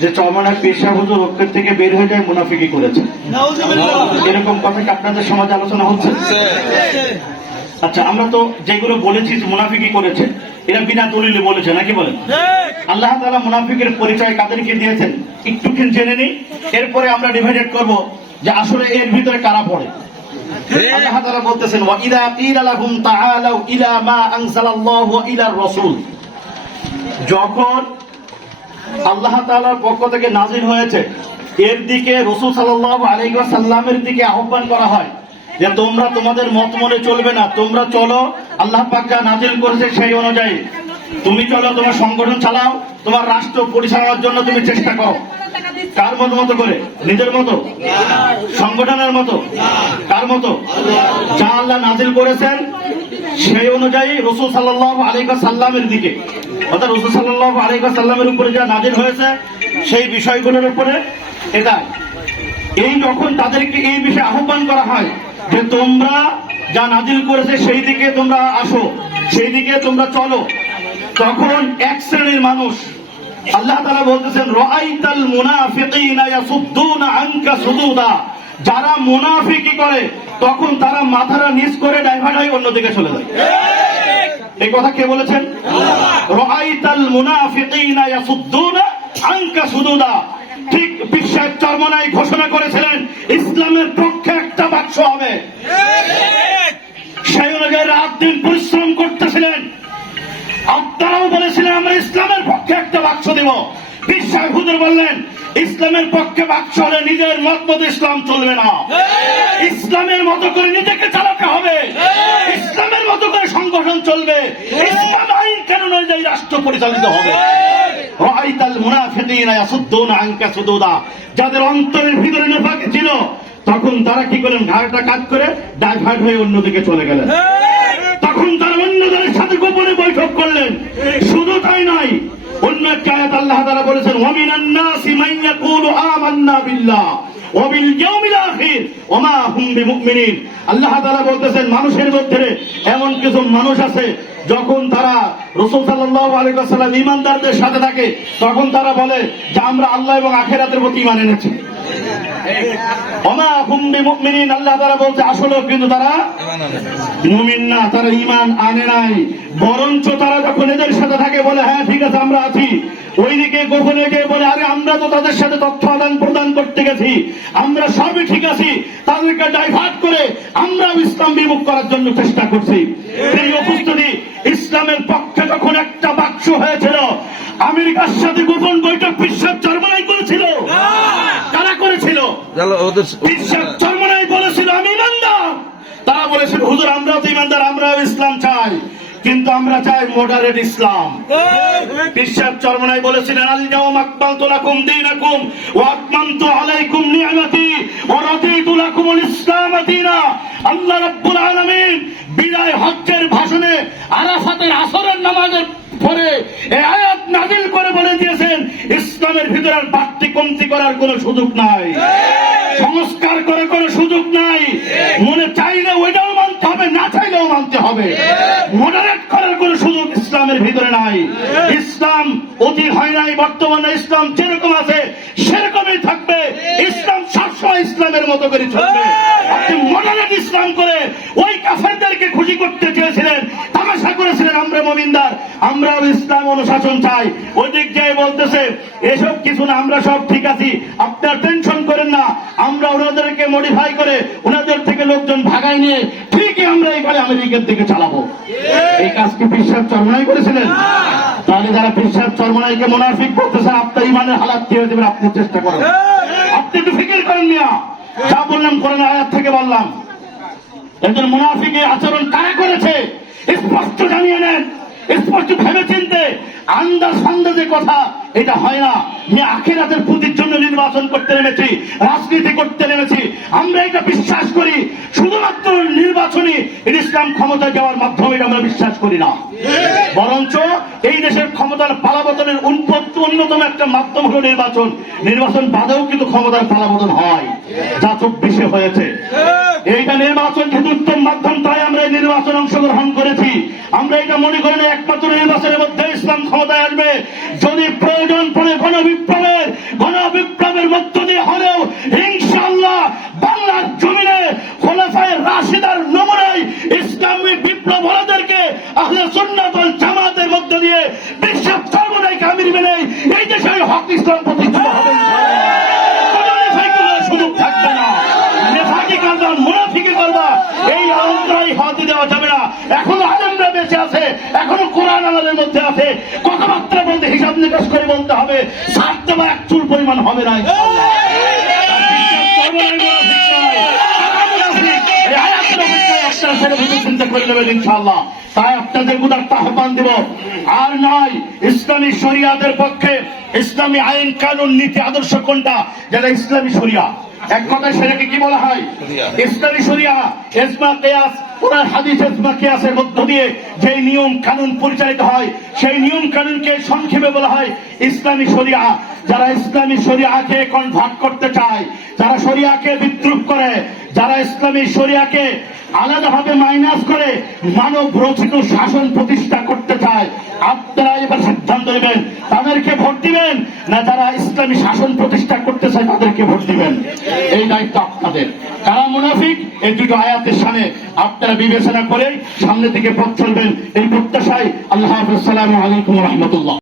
যে চরমনায় পেশা হুজুর ঐক্য থেকে বের হয়ে যায় মুনাফিকি করেছে, এরকম কথা কি আপনাদের সমাজে আলোচনা হচ্ছে? আচ্ছা, আমরা তো যেগুলো বলেছি মুনাফিকি করেছে, এরা বিনা দলিলে বলেছে নাকি বলেন? আল্লাহ তাআলা মুনাফিকের পরিচয় কাদেরকে দিয়েছেন একটু জেনে নিই, এরপরে আমরা ডিভাইডেড করব যে আসলে এর ভিতরে কারা পড়ে। আল্লাহ তাআলা বলতেছেন ওয়া ইযা কিলা লাহুম তাআলাউ ইলা মা আনজালাল্লাহু ওয়া ইলার রাসূল, যখন আল্লাহ তাআলার পক্ষ থেকে নাযিল হয়েছে এর দিকে রাসূল সাল্লাল্লাহু আলাইহি ওয়াসাল্লামের দিকে আহ্বান করা হয় যে তোমরা তোমাদের মত মনে চলবে না, তোমরা চলো আল্লাহ পাক যা নাযিল করেছে সেই অনুযায়ী তুমি চলো, তোমার সংগঠন চালাও, তোমার রাষ্ট্র পরিচালনার জন্য তুমি চেষ্টা করো। কার মতো করে? নিজের মতো? সংগঠনের মতো? কার মতো? যা আল্লাহ নাযিল করেছেন সেই অনুযায়ী রাসূল সাল্লাল্লাহু আলাইহি ওয়াসাল্লামের দিকে, অর্থাৎ রাসূল সাল্লাল্লাহু আলাইহি ওয়াসাল্লামের উপরে যা নাযিল হয়েছে সেই বিষয়গুলোর উপরে এটা। এই যখন তাদেরকে এই বিষয়ে আহ্বান করা হয় যে তোমরা যা নাযিল করেছে সেই দিকে তোমরা আসো, সেই দিকে তোমরা চলো, তখন এক শ্রেণীর মানুষ, আল্লাহ তাআলা বলতেছেন রাআইতাল মুনাফিকিনা ইয়াসুদ্দুনা আনকা সুদুদা, যারা মুনাফিকি করে তখন তারা মাথাটা নিচ করে ডাইভার্ট হয়ে অন্যদিকে চলে যায়। এই কথা কে বলেছেন? রাআইতাল মুনাফিকিনা ইয়াসুদ্দুনা আনকা সুদুদা। ঠিক বিশ্বের চরমনাই ঘোষণা করেছিলেন ইসলামের পক্ষে একটা বাক্স হবে, সেই অনুযায়ী রাত দিন পরিশ্রম করতেছিলেন। আপনারাও বলেছিলেন আমরা ইসলামের পক্ষে একটা বাক্স দেব। বিশ্বাস হুজুর বললেন ইসলামের পক্ষে বাক্স হলে নিজের মত মতো ইসলাম চলবে না, ইসলামের মতো করে নিজেকে চালাতে হবে, ইসলামের মতো করে সংগঠন চলবে, ইসলাম আইন কানুন অনুযায়ী রাষ্ট্র পরিচালিত হবে। রাআইতাল মুনাফিকিনা ইয়াসুদ্দুনা আনকা সুদুদা, যাদের অন্তরের ভিতরে নিফাক ছিল তখন তারা কি করলেন? ঘাড়টা কাট করে ডাইভার্ট হয়ে অন্যদিকে চলে গেলেন। তখন তারা অন্যদের সাথে গোপনে বৈঠক করলেন। শুধু তাই নয়, অন্য একটা আয়াত আল্লাহ তাআলা বলেছেন ওয়া মিনান নাসি মান ইয়াকুলু আমান্না বিল্লাহ ওয়া বিল ইয়াউমিল আখির ওয়া মা হুম বিমুমিনিন। আল্লাহ তাআলা বলতেছেন মানুষের মধ্যে এমন কিছু মানুষ আছে যখন তারা রাসূল সাল্লাল্লাহু আলাইহি ওয়াসাল্লাম ঈমানদারদের সাথে থাকে তখন তারা বলে যে আমরা আল্লাহ এবং আখিরাতের প্রতি ঈমান এনেছি। ওয়া মা হুম বিমুমিনিন, আল্লাহ তাআলা বলতে আসলে কিন্তু তারা মুমিন না, তারা ঈমান আনে নাই। বরঞ্চ তারা যখন এদের সাথে থাকে বলে হ্যাঁ ঠিক আছে আমরা আছি, ওইদিকে গোপনে গিয়ে বলে আরে আমরা তো তাদের সাথে তথ্য আদান প্রদান করতে গেছি, আমরা সবই ঠিক আছি, তাদেরকে ডাইভার্ট করে আমরাও ইসলাম বিমুখ করার জন্য চেষ্টা করছি। এই উপস্থিতি ইসলামের পক্ষে যখন একটা বাক্স হয়েছিল, আমেরিকার সাথে গোপন বৈঠক বিশ্বের চরমনাই করেছিল। কারা করেছিল? বিশ্বের চরমনাই বলেছিল আমি ইমানদার, তারা বলেছিল হুজুর আমরাও তো ইমানদার, আমরাও ইসলাম চাই, কিন্তু আমরা চাই মডারেট ইসলাম। বিশ্বের চরমনাই বলেছিলেন আল ইয়াউমা আকমালতু লাকুম দীনাকুম ওয়া আতমামতু আলাইকুম নি'মাতি ওয়া রাদিতু লাকুমুল ইসলাম দীনা। আল্লাহ রাব্বুল আলামিন বিদায় হজ্জের ভাষণে আরাফাতের আসরের নামাজের পরে এই আয়াত নাযিল করে বলে দিয়েছেন ইসলামের ভিতরে আর বাড়তি কমতি করার কোনো সুযোগ নাই, সংস্কার করে কোনো সুযোগ নাই, মনে চাইলে ওইটাও মানতে হবে, না চাইলেও মানতে হবে, মডারেট করার কোনো সুযোগ ইসলামের ভিতরে নাই। ইসলাম অতি হয় নাই, বর্তমানে ইসলাম যেরকম আছে সেরকমই থাকবে, ইসলাম সবসময় ইসলামের মতো করে চলবে। আপনি মডারেট ইসলাম করে ওই কাফেরদেরকে খুশি করতে চেয়েছিলেন, তামাশা করেছিলেন আমরা মুমিনদার, আমরাও ইসলাম অনুশাসন চাই। ওই দিক দিয়ে বলতেছে এসব কিছু না, আমরা সব ঠিক আছি, আপনার টেনশন করেন না, আমরা ওনাদেরকে মডিফাই করে ওনাদের থেকে লোকজন ভাগাই নিয়ে ঠিকই আমরা এখানে আমেরিকার দিকে চালাবো। এই কাজকে বিশ্বাস চরমনাই করেছিলেন। তাহলে যারা বিশ্বাস চরমনাইকে মুনাফিক বলতেছেন আপনার ইমানের হালাত কি হয়ে যাবে আপনি চেষ্টা করেন, আপনি একটু ফিকির করেন মিয়া। যা বললাম কোরআন আয়াত থেকে বললাম, একজন মুনাফিকের আচরণ কারা করেছে স্পষ্ট জানিয়ে নেন, স্পষ্ট ভেবে চিনতে। আন্দাজ ফান্দাজে কথা এটা হয় না। আমি আখিরাতের প্রতির জন্য নির্বাচন করতে নেমেছি, রাজনীতি করতে নেমেছি, আমরা এটা বিশ্বাস করি শুধুমাত্র নির্বাচনী ইসলাম ক্ষমতায় যাওয়ার মাধ্যমে এটা আমরা বিশ্বাস করি না, বরঞ্চ এই দেশের ক্ষমতার পালাবদলের অন্যতম একটা মাধ্যম হলো নির্বাচন। নির্বাচন বাদেও কিন্তু ক্ষমতার পালাবদল হয়, যা 24-এ হয়েছে। এইটা নির্বাচন যেহেতু উত্তম মাধ্যম, তাই আমরা এই নির্বাচনে অংশগ্রহণ করেছি। আমরা এটা মনে করি না একমাত্র নির্বাচনের মধ্যে ইসলাম ক্ষমতায় আসবে। যদি প্রয়োজন পড়ে গণবিপ্লবের ইসলাম প্রতিষ্ঠিত হবে কোনো নেফাকিদের সুযোগ থাকবে না। নেফাকি করবা, মুনাফিকি করবা, এই অন্তরাই হতে দেওয়া যাবে না। এখনো আলেমরা বেঁচে আছে, এখনো কোরআন আমাদের মধ্যে আছে। কথাবার্তা বলতে হিসাব নিকাশ করে বলতে হবে, সাত দেওয়া এক চুল পরিমাণ হবে না। চিন্তা করে নেবেন ইনশাআল্লাহ। তাই আপনাদের উদারতা আহ্বান দিব, আর নয় ইসলামী শরিয়াতের পক্ষে ইসলামী আইন কানুন নীতি আদর্শ কোনটা? যেটা ইসলামী শরিয়া। এক কথায় সেটাকে কি বলা হয়? ইসলামী শরিয়া। ইজমা কিয়াস, কোরআন হাদিস ইজমা কিয়াসের মধ্য দিয়ে যে নিয়ম কানুন পরিচালিত হয়, সেই নিয়ম কানুনকে সংক্ষেপে বলা হয় ইসলামী শরিয়া। যারা ইসলামী শরিয়াকে কনভার্ট করতে চায়, যারা শরিয়াকে বিদ্রুপ করে, যারা ইসলামী শরিয়াকে আলাদাভাবে মাইনাস করে মানব রচিত শাসন প্রতিষ্ঠা করতে চায়, আপনারা এবার সিদ্ধান্ত নেবেন তাদেরকে ভোট দিবেন, না যারা ইসলামী শাসন প্রতিষ্ঠা করতে চায় তাদেরকে ভোট দিবেন। এই দায়িত্ব আপনাদের। কারা মুনাফিক এই দুটো আয়াতের সামনে আপনারা বিবেচনা করে সামনে থেকে পথ চলবেন, এই প্রত্যাশায় আল্লাহ হাফেজ। আসসালামু আলাইকুম ওয়া রাহমাতুল্লাহ।